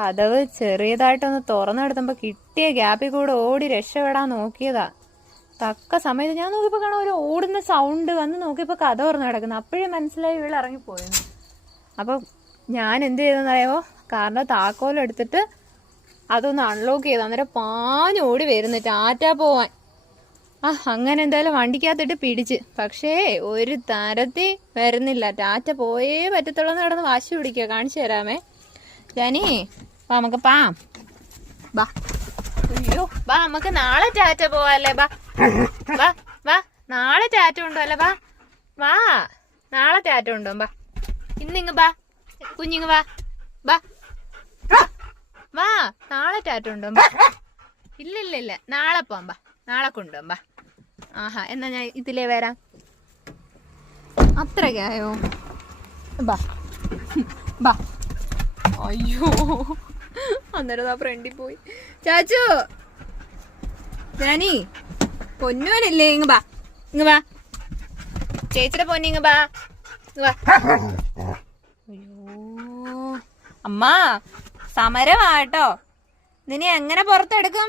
കതവ് ചെറിയതായിട്ടൊന്ന് തുറന്നെടുത്തപ്പോ കിട്ടിയ ഗ്യാപ്പിൽ കൂടെ ഓടി രക്ഷപ്പെടാൻ നോക്കിയതാ. തക്ക സമയത്ത് ഞാൻ നോക്കിയപ്പോ കാണാൻ ഒരു ഓടുന്ന സൗണ്ട്. വന്ന് നോക്കിയപ്പോ കഥ തുറന്ന് കിടക്കുന്നു. അപ്പോഴേ മനസ്സിലായി ഇവള് ഇറങ്ങിപ്പോയെന്ന്. അപ്പൊ ഞാൻ എന്ത് ചെയ്തെന്നറിയാമോ, കാറിന്റെ താക്കോലെടുത്തിട്ട് അതൊന്ന് അൺലോക്ക് ചെയ്തു. അന്നേരം പാഞ്ഞോടി വരുന്നു ടാറ്റാ പോവാൻ. അങ്ങനെ എന്തായാലും വണ്ടിക്കകത്തിട്ട് പിടിച്ച്. പക്ഷേ ഒരു തരത്തിൽ വരുന്നില്ല. ടാറ്റ പോയേ പറ്റത്തുള്ളൂ എന്ന് കിടന്ന് വാശി പിടിക്കുക. കാണിച്ചു തരാമേ ജാനി. വാ നമുക്ക് ബാ. അയ്യോ ബാ, നമുക്ക് നാളെ ടാറ്റ പോവാല്ലേ. ബാ വാ വാ, നാളെ ടാറ്റ ഉണ്ടോ അല്ലേ. വാ നാളെ ടാറ്റ ഉണ്ടോ. ബാ ഇന്നിങ്ങ് ബാ കുഞ്ഞിങ്. വാ വാ നാളെ ടാറ്റ ഉണ്ടോ. ഇല്ല നാളെ പോവാം. നാളെ കൊണ്ടുപോകാം. ആഹാ, എന്നാ ഞാൻ ഇതിലേ വരാം. അത്രയ്ക്കായോ. ബാ. അയ്യോ, അന്നേരം ആ ഫ്രണ്ടിൽ പോയി. ചാച്ചു ഞാനീ പൊന്നുവനല്ലേ. ഇങ്ങ് വാ ചേച്ചിയുടെ പൊന്നിങ് വാ. അയ്യോ അമ്മ, സമരമാട്ടോ. നിന്നെ എങ്ങനെ പുറത്തെടുക്കും?